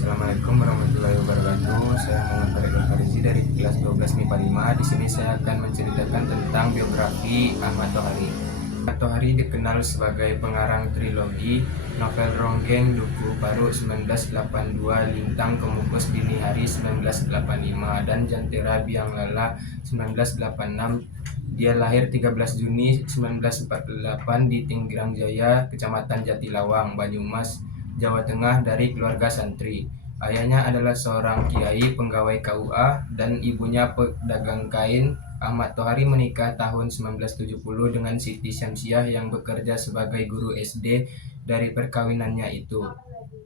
Assalamualaikum warahmatullahi wabarakatuh. Saya Muhammad Faridul Farizi dari kelas 12 MIPA 5. Di sini saya akan menceritakan tentang biografi Ahmad Tohari. Ahmad Tohari dikenal sebagai pengarang trilogi novel Ronggeng Duku Paru 1982, Lintang Kemukus Dini Hari 1985, dan Jantera Biang Lala 1986. Dia lahir 13 Juni 1948 di Tinggrang Jaya, Kecamatan Jatilawang, Banyumas, Jawa Tengah, dari keluarga santri. Ayahnya adalah seorang kiai pegawai KUA dan ibunya pedagang kain. Ahmad Tohari menikah tahun 1970 dengan Siti Syamsiah yang bekerja sebagai guru SD. Dari perkawinannya itu,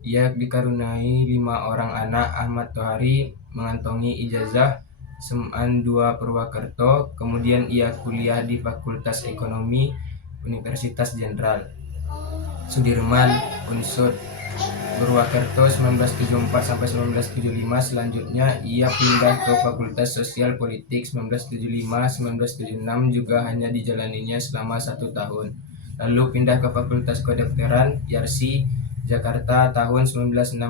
ia dikaruniai 5 orang anak. Ahmad Tohari mengantongi ijazah SMA 2 Purwakerto, kemudian ia kuliah di Fakultas Ekonomi Universitas Jenderal Sudirman Unsud Purwakerto 1974 sampai 1975. Selanjutnya ia pindah ke Fakultas Sosial Politik 1975-1976, juga hanya dijalaninya selama 1 tahun. Lalu pindah ke Fakultas Kedokteran Yarsi Jakarta tahun 1967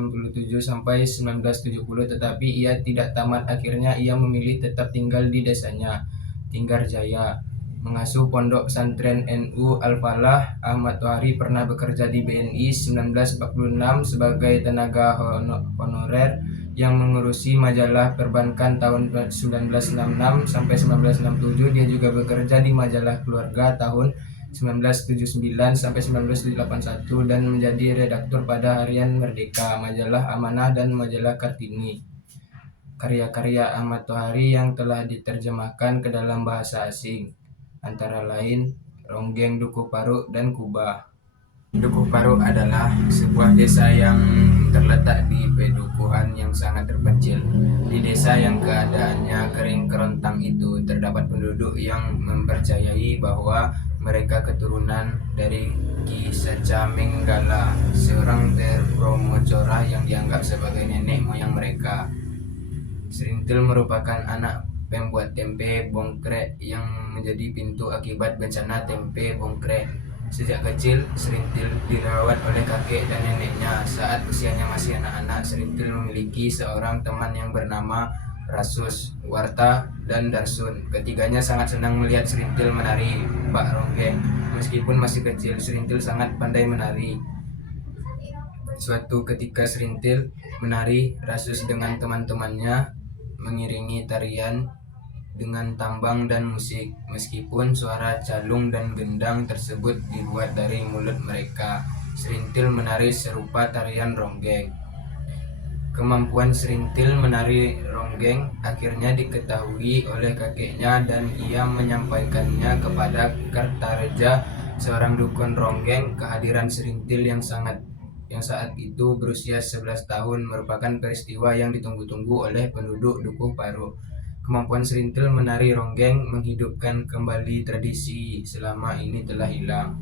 sampai 1970, tetapi ia tidak tamat. Akhirnya ia memilih tetap tinggal di desanya, Tinggarjaya, mengasuh pondok pesantren NU Al-Falah. Ahmad Tohari pernah bekerja di BNI 1946 sebagai tenaga honorer yang mengurusi majalah perbankan tahun 1966 sampai 1967. Dia juga bekerja di majalah Keluarga tahun 1979 sampai 1981 dan menjadi redaktur pada Harian Merdeka, majalah Amanah, dan majalah Kartini. Karya-karya Ahmad Tohari yang telah diterjemahkan ke dalam bahasa asing antara lain Ronggeng Duku Paru dan Kubah. Duku Paru adalah sebuah desa yang terletak di pedukuhan yang sangat terpencil. Di desa yang keadaannya kering kerontang itu terdapat penduduk yang mempercayai bahwa mereka keturunan dari Ki Sacamenggala, seorang Brahmacora yang dianggap sebagai nenek moyang mereka. Serintil merupakan anak pembuat tempe bongkrek yang menjadi pintu akibat bencana tempe bongkrek. Sejak kecil, Serintil dirawat oleh kakek dan neneknya. Saat usianya masih anak-anak, Serintil memiliki seorang teman yang bernama Rasus, Warta, dan Darsun. Ketiganya sangat senang melihat Serintil menari bak ronggeng. Meskipun masih kecil, Serintil sangat pandai menari. Suatu ketika Serintil menari, Rasus dengan teman-temannya mengiringi tarian dengan tambang dan musik. Meskipun suara calung dan gendang tersebut dibuat dari mulut mereka, Serintil menari serupa tarian ronggeng. Kemampuan Serintil menari ronggeng akhirnya diketahui oleh kakeknya dan ia menyampaikannya kepada Kartareja, seorang dukun ronggeng. Kehadiran Serintil yang saat itu berusia 11 tahun merupakan peristiwa yang ditunggu-tunggu oleh penduduk Dukuh Paru. Kemampuan Serintil menari ronggeng menghidupkan kembali tradisi selama ini telah hilang.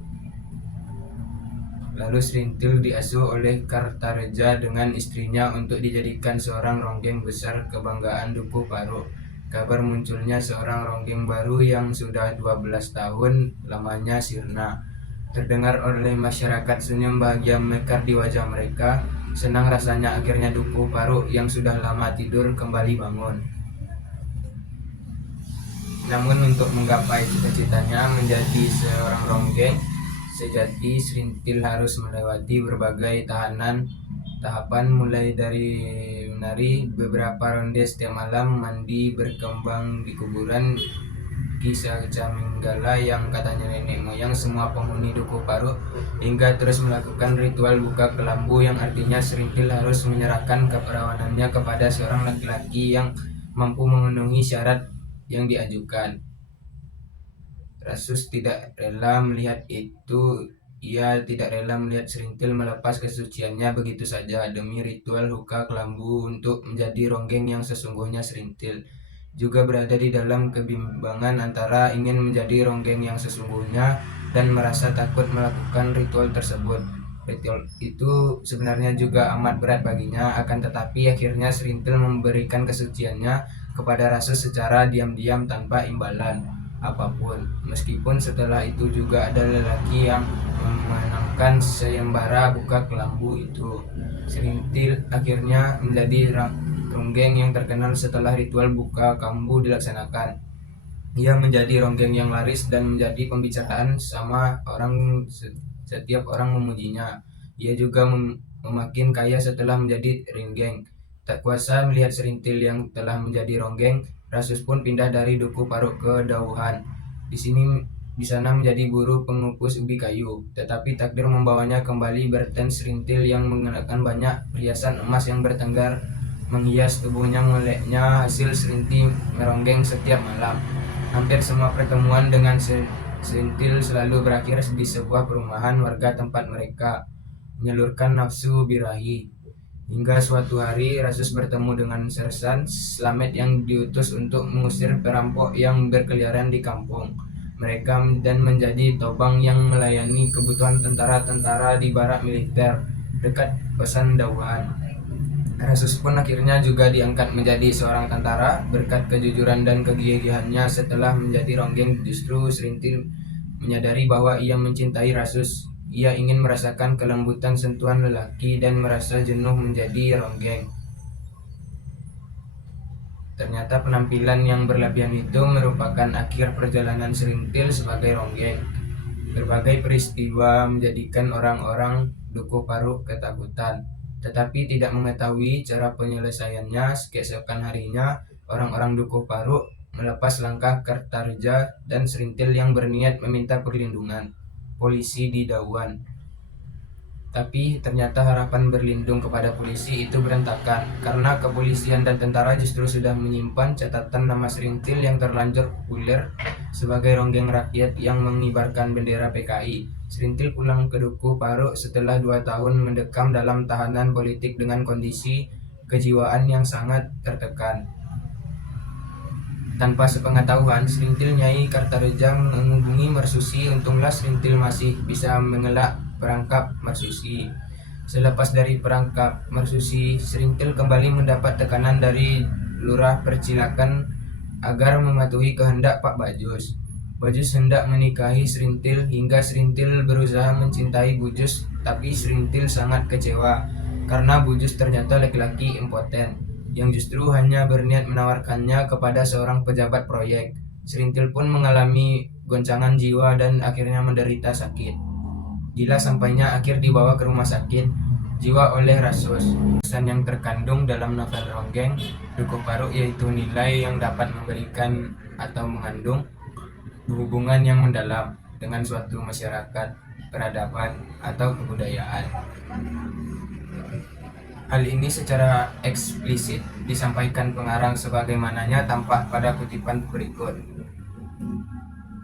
Lalu Serintil diasuh oleh Kartareja dengan istrinya untuk dijadikan seorang ronggeng besar kebanggaan Dukuh Paru. Kabar munculnya seorang ronggeng baru yang sudah 12 tahun lamanya sirna terdengar oleh masyarakat. Senyum bahagia mekar di wajah mereka. Senang rasanya akhirnya Dukuh Paru yang sudah lama tidur kembali bangun. Namun untuk menggapai cita-citanya menjadi seorang ronggeng sejati, Serintil harus melewati berbagai tahapan, mulai dari menari beberapa ronde setiap malam, mandi berkembang di kuburan Ki Sacamenggala yang katanya nenek moyang semua penghuni Dukuh Paru, hingga terus melakukan ritual buka kelambu yang artinya Serintil harus menyerahkan keperawanannya kepada seorang laki-laki yang mampu memenuhi syarat yang diajukan. Rasus tidak rela melihat itu. Ia tidak rela melihat Serintil melepas kesuciannya begitu saja demi ritual buka kelambu. Untuk menjadi ronggeng yang sesungguhnya, Serintil juga berada di dalam kebimbangan antara ingin menjadi ronggeng yang sesungguhnya dan merasa takut melakukan ritual tersebut. Ritual itu sebenarnya juga amat berat baginya, akan tetapi akhirnya Serintil memberikan kesuciannya kepada Rasus secara diam-diam tanpa imbalan. apapun. Meskipun setelah itu juga ada lelaki yang memenangkan sayembara buka kelambu itu. Serintil akhirnya menjadi ronggeng yang terkenal setelah ritual buka kelambu dilaksanakan. Ia menjadi ronggeng yang laris dan menjadi pembicaraan sama orang, setiap orang memujinya. Ia juga memakin kaya setelah menjadi ronggeng. Tak kuasa melihat serintil yang telah menjadi ronggeng, Rasus pun pindah dari Duku Paruk ke Dauhan. Di sana menjadi buruh pengukus ubi kayu. Tetapi takdir membawanya kembali berten serintil yang mengenakan banyak perhiasan emas yang bertenggar menghias tubuhnya. Meleknya hasil serintil meronggeng setiap malam. Hampir semua pertemuan dengan serintil selalu berakhir di sebuah perumahan warga tempat mereka menyalurkan nafsu birahi. Hingga suatu hari Rasus bertemu dengan Sersan Slamet yang diutus untuk mengusir perampok yang berkeliaran di kampung mereka dan menjadi tobang yang melayani kebutuhan tentara-tentara di barak militer dekat pesan Dauhan. Rasus pun akhirnya juga diangkat menjadi seorang tentara berkat kejujuran dan kegigihannya. Setelah menjadi ronggeng, justru serintil menyadari bahwa ia mencintai Rasus. Ia ingin merasakan kelembutan sentuhan lelaki dan merasa jenuh menjadi ronggeng. Ternyata penampilan yang berlebihan itu merupakan akhir perjalanan serintil sebagai ronggeng. Berbagai peristiwa menjadikan orang-orang Duku Paruk ketakutan, tetapi tidak mengetahui cara penyelesaiannya. Keesokan harinya, orang-orang Duku Paruk melepas langkah Kartareja dan serintil yang berniat meminta perlindungan polisi di Dauhan. Tapi ternyata harapan berlindung kepada polisi itu berantakan, karena kepolisian dan tentara justru sudah menyimpan catatan nama serintil yang terlanjur populer sebagai ronggeng rakyat yang mengibarkan bendera PKI. Serintil pulang ke Duku Paruk setelah 2 tahun mendekam dalam tahanan politik dengan kondisi kejiwaan yang sangat tertekan. Tanpa sepengetahuan serintil, Nyai Kartareja menghubungi Mersusi. Untunglah serintil masih bisa mengelak perangkap Mersusi. Selepas dari perangkap Mersusi, serintil kembali mendapat tekanan dari Lurah Percilakan agar mematuhi kehendak Pak Bajus. Bajus hendak menikahi serintil hingga serintil berusaha mencintai Bujus, tapi serintil sangat kecewa karena Bujus ternyata laki-laki impoten yang justru hanya berniat menawarkannya kepada seorang pejabat proyek. Serintil pun mengalami goncangan jiwa dan akhirnya menderita sakit. Gila sampainya akhir dibawa ke rumah sakit jiwa oleh Rasus. Pesan yang terkandung dalam novel ronggeng Duku Paruk yaitu nilai yang dapat memberikan atau mengandung hubungan yang mendalam dengan suatu masyarakat, peradaban, atau kebudayaan. Hal ini secara eksplisit disampaikan pengarang sebagaimananya tampak pada kutipan berikut.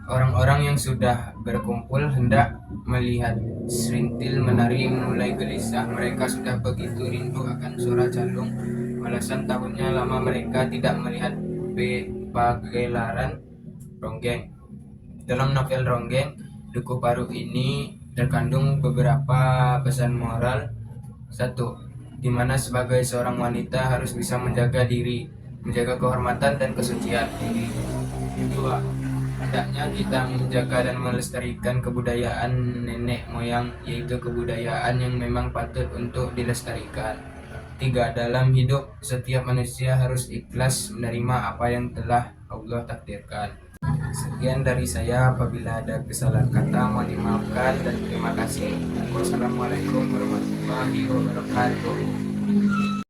Orang-orang yang sudah berkumpul hendak melihat serintil menari mulai gelisah. Mereka sudah begitu rindu akan suara calung. Belasan tahunnya lama mereka tidak melihat pagelaran ronggeng. Dalam novel ronggeng Duku Paruk ini terkandung beberapa pesan moral. 1. Di mana sebagai seorang wanita harus bisa menjaga diri, menjaga kehormatan dan kesucian diri. 2. Hendaknya kita menjaga dan melestarikan kebudayaan nenek moyang, yaitu kebudayaan yang memang patut untuk dilestarikan. 3. Dalam hidup, setiap manusia harus ikhlas menerima apa yang telah Allah takdirkan. Sekian dari saya, apabila ada kesalahan kata mohon dimaafkan dan terima kasih. Wassalamualaikum warahmatullahi wabarakatuh.